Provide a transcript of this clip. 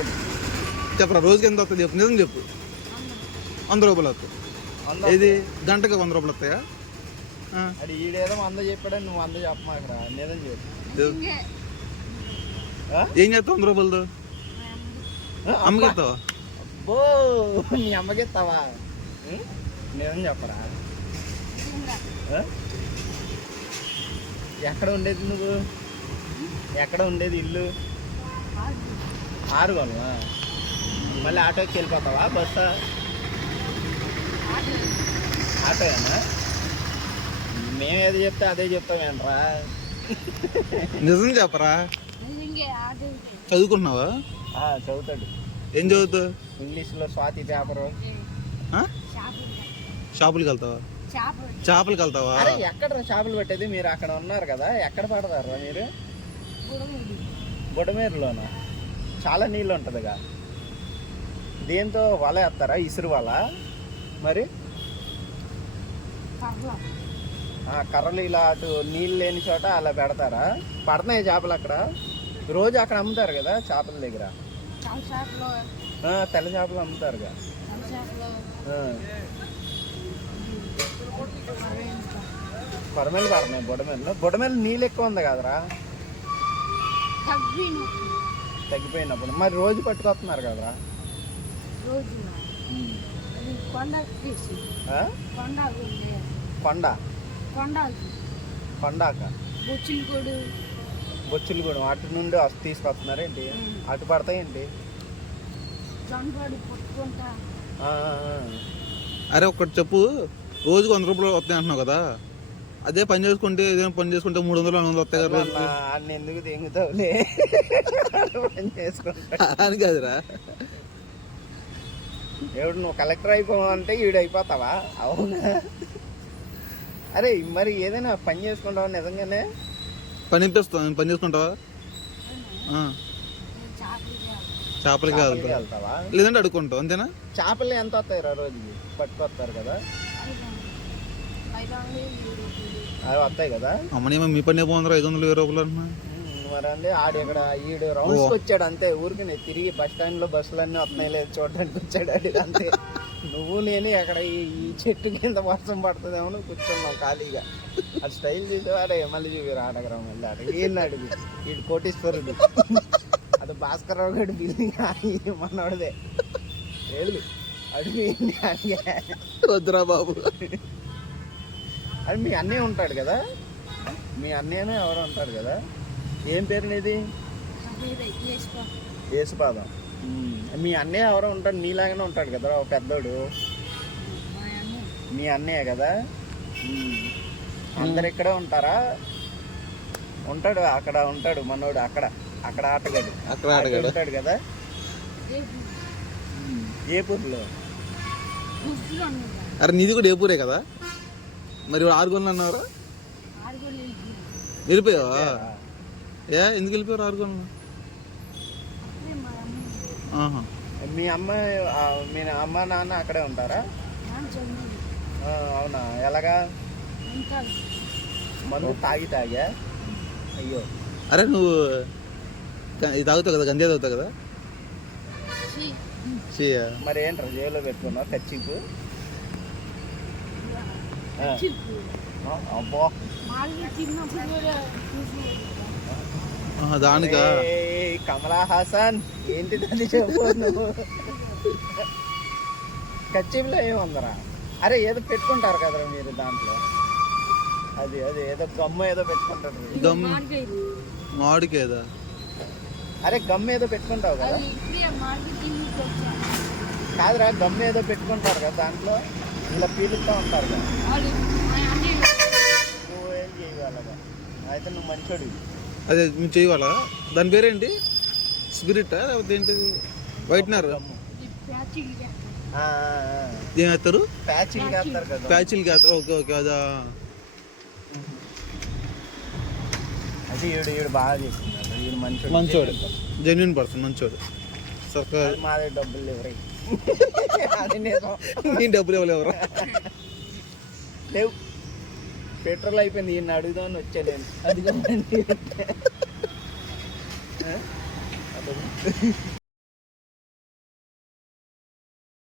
వస్తుంది. చెప్పరా రోజుకి ఎంత వస్తుంది చెప్పు, నిజం చెప్పు. 100 రూపాయలు వస్తాయి. ఇది గంటకి 100 రూపాయలు వస్తాయా? అది ఈడేదో 100 చెప్పాడని నువ్వు 100 చెప్పమా అక్కడ, నిజం చెప్పు. ఏం చేస్తావు 100 రూపాయలతో? అమ్మకి ఇస్తావా? అబ్బో నీ అమ్మకి ఇస్తావా? నిజం చెప్పరా? ఎక్కడ ఉండేది నువ్వు? ఎక్కడ ఉండేది ఇల్లు? ఆరుగోనమా? మళ్ళీ ఆటోకి వెళ్ళిపోతావా? బస్సా? ఆటోనా? మేము ఏది చెప్తే అదే చెప్తామేంట్రా? నిజం చెప్పరా? చదువుకుంటున్నావా? చదువుతాడు. ఏం చదువుతావు? ఇంగ్లీష్లో స్వాతి పేపరు. షాపులకి వెళ్తావా? చేపలకి వెళ్తావా? అరే ఎక్కడ చేపలు పెట్టేది? మీరు అక్కడ ఉన్నారు కదా, ఎక్కడ పడతారా మీరు? బుడమేరులోనా? చాలా నీళ్ళు ఉంటుందిగా. దేంతో వల వేస్తారా? ఇసురు వల? మరి కర్రలు ఇలా అటు నీళ్ళు లేని చోట అలా పెడతారా? పడుతున్నాయి చేపలు అక్కడ? రోజు అక్కడ అమ్ముతారు కదా చేపల దగ్గర. తెల్ల చేపలు అమ్ముతారుగా. కొరమేలు పడుతున్నాయి బుడమేలు. బుడమేలు నీళ్ళు ఎక్కువ ఉంది కదరా? తగ్గిపోయినప్పుడు మరి రోజు పట్టుకొస్తున్నారు కదరా? కొండాక బొచ్చులు అటు నుండి తీసుకొస్తున్నారు ఏంటి? అటు పడతాయి ఏంటి? అరే ఒక్కటి చెప్పు, రోజుకి 100 రూపాయలు వస్తాయి అంటున్నావు కదా, అదే పని చేసుకుంటే ఏదైనా పని చేసుకుంటే 300 400 వస్తాయి కదా రోజుకి. అన్ని ఎందుకు తెంగుతావులే, పని చేసుకుంటా అని కాదురా. ఎవడు నువ్వు కలెక్టర్ అయిపోవాలంటే ఈడు అయిపోతావా? అవునా? అరే మరి ఏదైనా పని చేసుకుంటావా నిజంగానే? పని పని చేసుకుంటావా? చేపలకి వెళ్తావా? లేదంటే అడుక్కుంటావు అంతేనా? చేపలు ఎంత వస్తాయి రా రోజుకి? పట్టుకొస్తారు కదా, అవి వస్తాయి కదా. అమ్మని మీ పని బాగుందిరా, 520 రూపాయలు అంటున్నా. మరి అండి ఆడు ఇక్కడ ఈడు రౌండ్స్కి వచ్చాడు అంతే. ఊరికి నేను తిరిగి బస్ స్టాండ్ లో బస్సులన్నీ వస్తున్నాయి లేదు చూడడానికి వచ్చాడు అది అంతే. నువ్వు నేను ఎక్కడ ఈ చెట్టు కింద వర్షం పడుతుందేమో కూర్చున్నావు ఖాళీగా. అది స్టైల్ చూసేవారే. మళ్ళీ చూపిరా ఆడగరం వెళ్ళి ఆడ ఏం అడుగు. వీడు కోటీశ్వరుడు, అది భాస్కర్ రావు గడి బిల్డింగ్ మనోడదే. వెళ్ళు అడుగు ఏంటి అడిగా. వద్దురా బాబు. అది మీ అన్నయ్య ఉంటాడు కదా, మీ అన్నయ్యనే ఎవరు ఉంటాడు కదా. ఏం పేరు నీది? యేసుపాదం. మీ అన్నయ్య ఎవరో ఉంటాడు, నీలాగానే ఉంటాడు కదా ఒక పెద్దోడు. మీ అన్నయ్య కదా. అందరు ఇక్కడే ఉంటారా? ఉంటాడు అక్కడ ఉంటాడు మనోడు. అక్కడ ఆటగాడు ఉంటాడు కదా. ఏపూర్లో. అరే నీది కూడా ఏపూరే కదా, మరి 6 గొల్లు అన్నారా? వెళ్ళిపోయావా? ఎందుకు వెళ్ళిపోయారు 6 గొల్లు? మీ అమ్మ నాన్న అక్కడే ఉంటారా? అవునా? ఎలాగా? మందు తాగా? అయ్యో. అరే నువ్వు ఇది తాగుతావు కదా, గంజా తాగుతావు కదా. మరి ఏంట్రా జైల్లో పెట్టుకున్నావు కచ్చిపు? అబ్బో దానికా? కమలా హాసన్ ఏంటిది అది చెప్పు నువ్వు. కచ్చిపులో ఏముందరా? అరే ఏదో పెట్టుకుంటారు కదరా మీరు దాంట్లో. అది ఏదో గమ్మ ఏదో పెట్టుకుంటారు. మామిడికేదా? అరే గమ్మ ఏదో పెట్టుకుంటావు కదా. కాదురా గమ్మ ఏదో పెట్టుకుంటారు కదా దాంట్లో, ఇలా పీలుస్తూ ఉంటారు కదా. నువ్వేం చేయగలగా? అయితే నువ్వు మంచోడు. అదే నువ్వు చేయవాలా? దాని పేరేంటి? స్పిరిట్ లేకపోతే ఏంటిది? వైట్నర్ ఏం వేస్తారు? ప్యాచిల్ వేస్తారు కదా. ప్యాచిల్ వేస్తారు. Okay okay. అదా అది ఈడు బాగా చేస్తున్నాడు. ఈడు మంచోడు, జెన్యున్ పర్సన్, మంచోడు. సర్కార్ మాదే డబ్బులు ఎవరై నీ డబ్బులు ఎవరు లేవు. పెట్రోల్ అయిపోయింది, ఈయన అడుగుదామని వచ్చా నేను. అది